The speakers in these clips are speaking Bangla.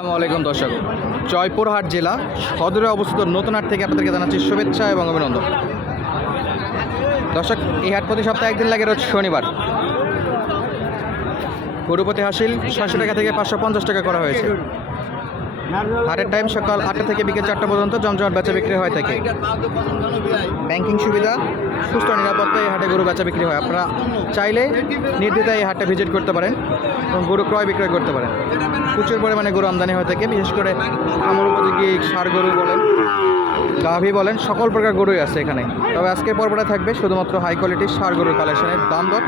আসসালামু আলাইকুম দর্শক। জয়পুরহাট জেলা, সদরে অবস্থিত নতুন হাট থেকে আপনাদেরকে জানাচ্ছি শুভেচ্ছা এবং অভিনন্দন। দর্শক, এই হাট প্রতি সপ্তাহে একদিন লাগে রোজ শনিবার। গরুপতি হাসিল ছয়শো টাকা থেকে পাঁচশো পঞ্চাশ টাকা করা হয়েছে। হাটের টাইম সকাল আটটা থেকে বিকেল চারটা পর্যন্ত জমজমাট বেচা বিক্রি হয়ে থাকে। ব্যাংকিং সুবিধা, সুস্থ নিরাপত্তা এই হাটে গরু বেচা বিক্রি হয়। আপনারা চাইলে নির্দ্বিধায় এই হাটে ভিজিট করতে পারেন এবং গরু ক্রয় বিক্রয় করতে পারেন। প্রচুর পরিমাণে গরু আমদানি হয়ে থাকে। বিশেষ করে আমার উপযোগী সার গরু বলেন। গাভী বলেন সকল প্রকার গরুই আছে এখানে। তবে আজকের পর্বটা থাকবে শুধুমাত্র হাই কোয়ালিটির সার গরুর কালেকশনের দাম দর।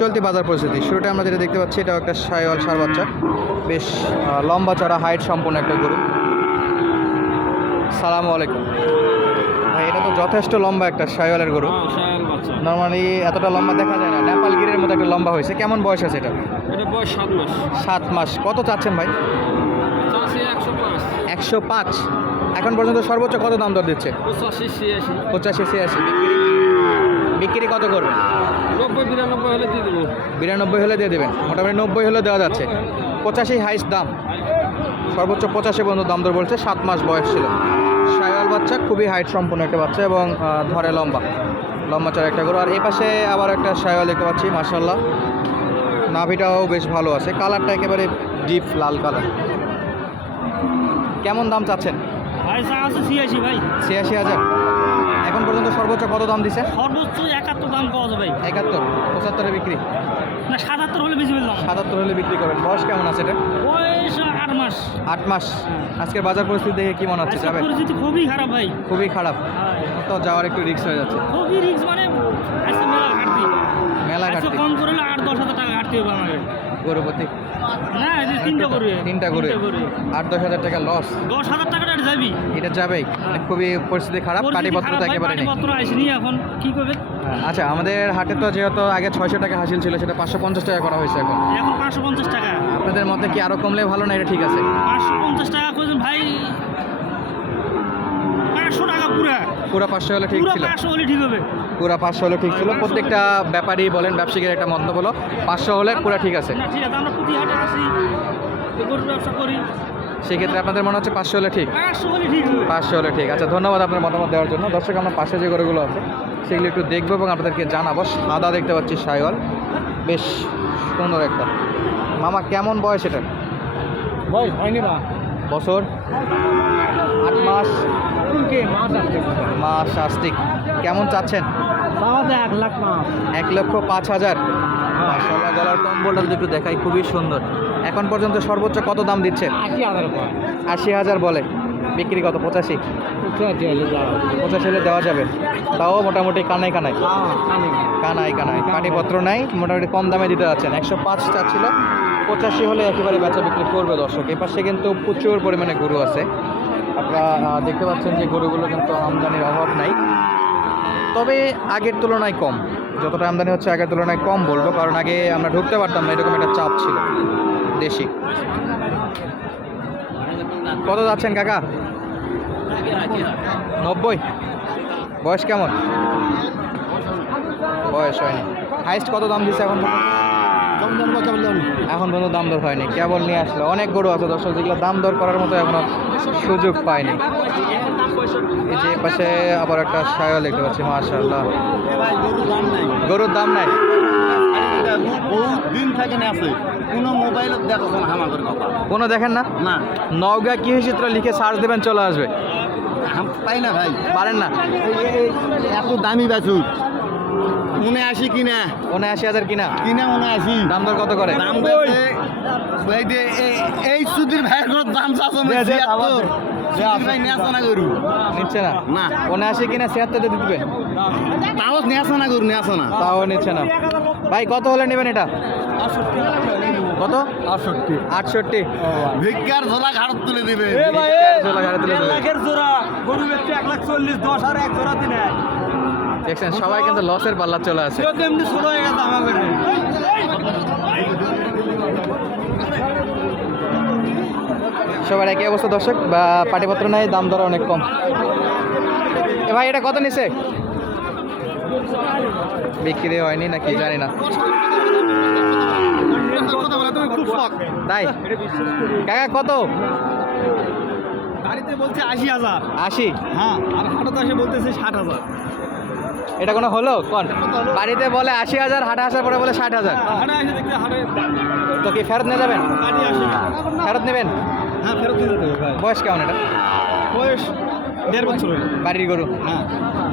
চলতি বাজার পরিস্থিতি। শুরুটা আমরা যেটা দেখতে পাচ্ছি এটাও একটা সাইওয়াল সার বাচ্চা। বেশ লম্বা চড়া হাইট সম্পূর্ণ একটা গরু। সালামু আলাইকুম। ভাই এটা তো যথেষ্ট লম্বা একটা সাইওয়ালের গরু। নর্মালি এতটা লম্বা দেখা যায় না। নেপাল গিরের মতো একটা লম্বা হয়েছে। কেমন বয়স আছে এটা? এটা বয়স সাত মাস। সাত মাস। কত চাচ্ছেন ভাই? একশো পাঁচ। এখন পর্যন্ত সর্বোচ্চ কত দাম দর দিচ্ছে? পঁচাশি ছিয়াশি। বিক্রি? বিক্রি কত করবে নব্বই বিরানব্বই হলে দিয়ে দেবো। বিরানব্বই হলে দিয়ে দেবেন। মোটামুটি নব্বই হলে দেওয়া যাচ্ছে। পঁচাশি হাইস্ট দাম। সর্বোচ্চ পঁচাশি পর্যন্ত দাম দর বলছে সাত মাস বয়স ছিল। সায়াল বাচ্চা খুবই হাইট সম্পন্ন একটা বাচ্চা এবং ধরে লম্বা। লম্বা চার একটা গরু। আর এই পাশে আবার একটা সায়াল দেখতে পাচ্ছি মার্শাল্লাহ নাভিটাও বেশ ভালো আছে। কালারটা একেবারে ডিপ লাল কালার কেমন দাম চাচ্ছেন? ছিয়াশি হাজার। এখন পর্যন্ত সর্বোচ্চ কত দাম দিছে? সর্বোচ্চ একাত্তর দাম পাওয়া যাবে। ভাই একাত্তর পঁচাত্তরে বিক্রি। না সাতাত্তর হলে বেশি বললাম সাতাত্তর হলে বিক্রি করবেন। বয়স কেমন আছে এটা? বয়স আট মাস। আট মাস। আজকের বাজার পরিস্থিতি দেখে কি মনে হচ্ছে যাবে পরিস্থিতি খুবই খারাপ ভাই। খুবই খারাপ। হ্যাঁ। তো যাওয়ার একটু রিস্ক হয়ে যাচ্ছে। খুবই রিক্স মানে মেলা ঘাটতি। মেলা ঘাটতি। কম করলে আট দশ হাজার টাকা ঘাটতি হবে আমাকে গরুপতি না এই যে তিনটা করে আট দশ হাজার টাকা লস দশ হাজার টাকাটা যাবি। এটা যাবেই মানে খুবই পরিস্থিতি খারাপ কাটিপত্র একেবারে নেই। পত্র আসেনি এখন। কি করবে? আচ্ছা আমাদের হাটে তো যেহেতু আগে ছয়শো টাকা হাসিল ছিল সেটা পাঁচশো পঞ্চাশ টাকা করা হয়েছে এখন। এখন পাঁচশো পঞ্চাশ টাকা। আপনাদের মধ্যে কি আরও কমলে ভালো না এটা ঠিক আছে? পাঁচশো পঞ্চাশ টাকা করছেন ভাই পাঁচশো টাকা পুরা। পুরো পাঁচশো হলে ঠিক ছিল। পাঁচশো হলে ঠিক হবে। পুরো পাঁচশো হলে ঠিক ছিল। প্রত্যেকটা ব্যাপারই বলেন ব্যবসায়ীর একটা মন্তব্য হলো পাঁচশো হলে পুরো ঠিক আছে। সেক্ষেত্রে আপনাদের মনে হচ্ছে পাঁচশো হলে ঠিক? পাঁচশো হলে ঠিক। আছে ধন্যবাদ আপনার মতামত দেওয়ার জন্য। দর্শক আমরা পাশে যে গরুগুলো আছে সেগুলো একটু দেখব এবং আপনাদেরকে জানাব। সাদা দেখতে পাচ্ছি সাইওয়াল। বেশ সুন্দর একটা। মামা কেমন বয়স এটা? ভাই হয়নি না বছর? আট মাস। মাস আস্তিক কেমন চাচ্ছেন? এক লাখ এক লক্ষ পাঁচ হাজার। মাসাল্লাহ গলার কম্বলটা যদি একটু দেখাই খুবই সুন্দর। এখন পর্যন্ত সর্বোচ্চ কত দাম দিচ্ছে? আশি হাজার আশি হাজার বলে। বিক্রি কত? পঁচাশি? পঁচাশি হলে দেওয়া যাবে। তাও মোটামুটি কানাই কানাই কানাই কানাই পানিপত্র নাই মোটামুটি কম দামে দিতে যাচ্ছেন। একশো পাঁচ চাচ্ছিল। পঁচাশি হলে একেবারে বেচা বিক্রি করবে দর্শক। এ পাশে কিন্তু প্রচুর পরিমাণে গরু আছে। আপনারা দেখতে পাচ্ছেন যে গরুগুলো কিন্তু আমদানির অভাব নাই। তবে আগের তুলনায় কম। যতটা আমদানি হচ্ছে আগের তুলনায় কম বলব, কারণ আগে আমরা ঢুকতে পারতাম না, এরকম একটা চাপ ছিল দেশি। কত যাচ্ছেন কাকা? নব্বই। বয়স কেমন? বয়স হয়নি। হাইস্ট কত দাম দিচ্ছে এখন? এখন পর্যন্ত দাম দর হয়নি। কেবল নিয়ে আসলো। অনেক গরু আছে দর্শক, যেগুলো দাম দর করার মতো এখনও সুযোগ পায়নি। এই যে পাশে আবার একটা সায়ল দেখতে পাচ্ছি মাশাআল্লাহ। গরুর দাম নাই। বহুত দিন থেকে আছে কোনো হামাগের কথা। কোনো দেখেন না? না। নওগাঁ কি চিত্র লিখে সার্চ দেবেন চলে আসবে। পাই না ভাই? পারেন না? এত দামি বাছুর। মনে আসি কিনা। উনআশি হাজার কিনা? কিনা মনে আসি দাম দর কত করে? দাম এই সুধীর ভাইয়ের দাম চাচ্ছে না নিচ্ছে না। না। উনআশি কিনা তাও নেওয়া না গরু নেওয়া না। তাও নিচ্ছে না। ভাই কত হলে নেবেন এটা? কত? আটষট্টি। আটষট্টি। ভিক্ষার ঝোলা ঘাড়ত তুলে দিবে। ঝোলা ঘাড়ে তুলে দেবে। জোড়া গরু বেচছে এক লাখ চল্লিশ দশ আর এক জোড়া দিনে। দেখছেন সবাই কিন্তু লসের পাল্লা চলে আসে। এমনি ষোলো হয়ে গেছে আমাকে সবার একই অবস্থা দর্শক বা পাটিপত্র নাই দাম দর অনেক কম। এ ভাই এটা কত নিছে? বিক্রি হয়নি নাকি? জানি না। তাই? কাকা কত? গাড়িতে বলছে আশি হাজার। আশি? হ্যাঁ আর হাটত আসে বলতেছে ষাট হাজার। এটা কোনো হলো? কোন? বাড়িতে বলে আশি হাজার হাটে আসার পরে বলে ষাট হাজার। হাটে তো কি ফেরত নিয়ে যাবেন? ফেরত নেবেন? হ্যাঁ ফেরত দিতে হবে ভাই। বয়স কেমন এটা? বয়স দেড় বছর হলো। বাড়ির গরু? হ্যাঁ।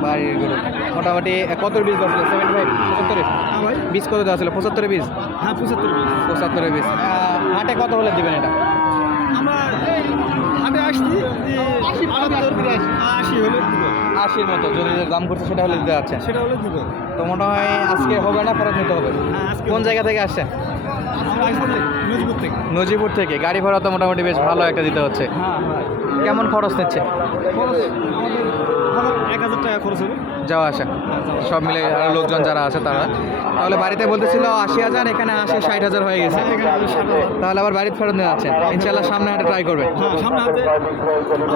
বাড়ির গরু। মোটামুটি কত বীজ দেওয়া ছিল সেভেন্টি ফাইভ পঁচাত্তরে? হ্যাঁ ভাই। বীজ কত দেওয়া ছিল? পঁচাত্তরে বীজ? হ্যাঁ পঁচাত্তর বীজ। পঁচাত্তরে বীজ। হাটে কত হলে দেবেন এটা? আমরা হাটে আসছি আশি হলে আশির মতো যদি দাম করছে সেটা হলে দিতে যাচ্ছেন সেটা হলে দিব। তো মনে হয় আজকে হবে না ফেরত নিতে হবে। হ্যাঁ কোন জায়গা থেকে আসছেন? নজিপুর থেকে। গাড়ি ভাড়া তো মোটামুটি বেশ ভালো একটা দিতে হচ্ছে। হ্যাঁ কেমন খরচ নিচ্ছে? টাকা খরচ হবে? যাওয়া আসা। সব মিলে আরও লোকজন যারা আছে তারা। তাহলে বাড়িতে বলতেছিল আশি হাজার এখানে আশি ষাট হাজার হয়ে গেছে। তাহলে আবার বাড়িতে ফেরত নিয়ে যাচ্ছেন ইনশাল্লাহ সামনে হাটে ট্রাই করবেন হ্যাঁ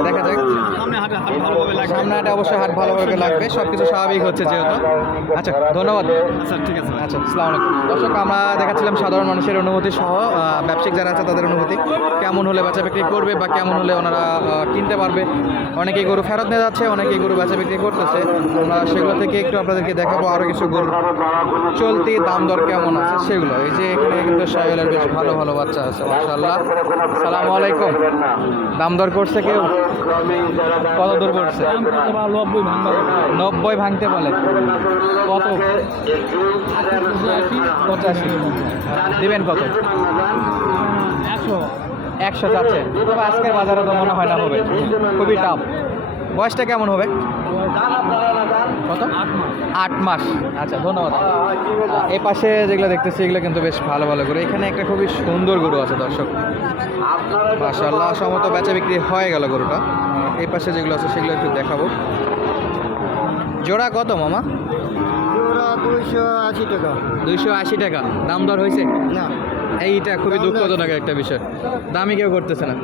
দেখা যাক। সামনে হাটে লাগবে। সামনে হাটে অবশ্যই হাট ভালোভাবে লাগবে। সব কিছু স্বাভাবিক হচ্ছে যেহেতু। আচ্ছা ধন্যবাদ। আচ্ছা ঠিক আছে। আচ্ছা আসসালামু আলাইকুম। দর্শক আমরা দেখাচ্ছিলাম সাধারণ মানুষের অনুভূতি সহ ব্যবসায়িক যারা আছে তাদের অনুভূতি। কেমন হলে বেচা বিক্রি করবে বা কেমন হলে ওনারা কিনতে পারবে? অনেকেই গরু ফেরত নিয়ে যাচ্ছে অনেকেই গরু বেচা বিক্রি করতেছে। আমরা সেগুলো থেকে একটু আপনাদেরকে দেখাবো আরও কিছু গরু। চলতি দাম দর কেমন আছে সেগুলো? এই যে এখানে কিন্তু সাহেলের বেশ ভালো ভালো বাচ্চা আছে মাশাল্লাহ সালামু আলাইকুম। দাম দর করছে কেউ? কত দূর করছে? নব্বই ভাঙতে বলে। কত? পঁচাশি। দিবেন কত? একশো। একশো যাচ্ছে তবে আজকের বাজারে তো মনে হয় না হবে। খুবই টাফ। বয়সটা কেমন হবে? কত? আট মাস। আচ্ছা ধন্যবাদ। এই পাশে যেগুলো দেখতেছি এগুলো কিন্তু বেশ ভালো ভালো গরু। এখানে একটা খুবই সুন্দর গরু আছে দর্শক। মাশাল্লাহ সমত বেচা বিক্রি হয়ে গেল গরুটা। এই পাশে যেগুলো আছে সেগুলো একটু দেখাবো। জোড়া কত মামা? দুইশো আশি টাকা। দুইশো আশি টাকা। দাম দর হয়েছে? না। এইটা খুবই দুঃখজনক একটা বিষয়। দামি কেউ করতেছে না।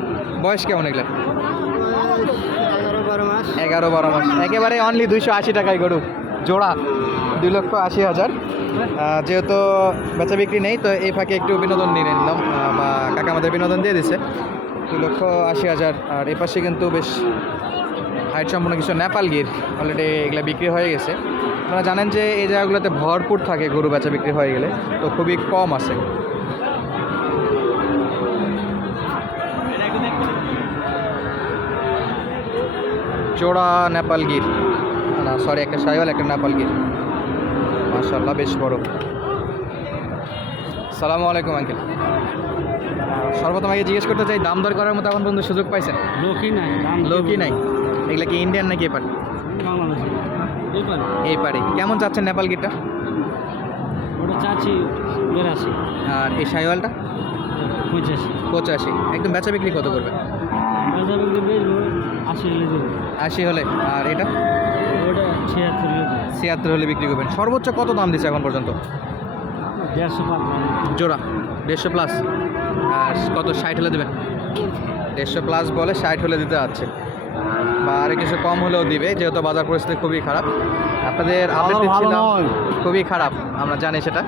বয়স কেমন এগুলা এগারো বারো মাস। একেবারে অনলি দুইশো আশি টাকায় গরু। জোড়া দুই লক্ষ আশি হাজার। যেহেতু বেচা বিক্রি নেই, তো এই ফাঁকে একটু বিনোদন নিয়ে নিলাম। বা কাকা আমাদের বিনোদন দিয়ে দিছে। দুই লক্ষ আশি হাজার। আর এ পাশে কিন্তু বেশ হাইট সম্পূর্ণ কিছু নেপাল গির। অলরেডি এগুলো বিক্রি হয়ে গেছে। আপনারা জানেন যে এই জায়গাগুলোতে ভরপুর থাকে গরু বেচা বিক্রি হয়ে গেলে। তো খুবই কম আছে। জোড়া নেপাল গির। না সরি একটা সাইওয়াল একটা নেপাল গির। মাশাল্লাহ বেশ বড়। সালামু আলাইকুম আঙ্কেল। সর্বপ্রথম আগে জিজ্ঞেস করতে চাই দাম দর করার মতো এখন পর্যন্ত সুযোগ পাইছেন? লোকই নাই লোকই নাই। এগুলা কি ইন্ডিয়ান নাকি এপার? এই পারে কেমন চাচ্ছেন নেপাল গিরটা? ওটা চাচ্ছি বেরাশি। আর এই সাইওয়ালটা? পঁচাশি। পঁচাশি। একদম বেচা বিক্রি কত করবে বেচা বিক্রি আশি হলে আশি হলে। আর এটা? ছিয়াত্তর হলে দেবো ছিয়াত্তর হলে বিক্রি করবেন। সর্বোচ্চ কত দাম দিচ্ছে এখন পর্যন্ত? দেড়শো জোড়া। দেড়শো প্লাস। আর কত? ষাট হলে দেবেন? দেড়শো প্লাস বলে ষাট হলে দিতে যাচ্ছে। বা আর কিছু কম হলেও দিবে যেহেতু বাজার পরিস্থিতি খুবই খারাপ। আপনাদের আপডেট দিচ্ছিলাম। খুবই খারাপ আমরা জানি সেটা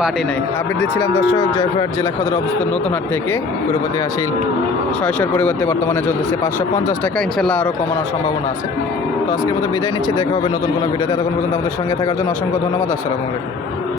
পার্টি নাই। আপডেট দিচ্ছিলাম দর্শক জয়পুরহাট জেলা সদর অবস্থিত নতুন হাট থেকে। কুরুপতি হাসিল ছয়শোর পরিবর্তে বর্তমানে চলতেছে পাঁচশো পঞ্চাশ টাকা ইনশাল্লাহ আরও কমানোর সম্ভাবনা আছে। তো আজকের মতো বিদায় নিচ্ছি দেখা হবে নতুন কোনো ভিডিওতে। এতক্ষণ পর্যন্ত আমাদের সঙ্গে থাকার জন্য অসংখ্য ধন্যবাদ আসসালামু আলাইকুম।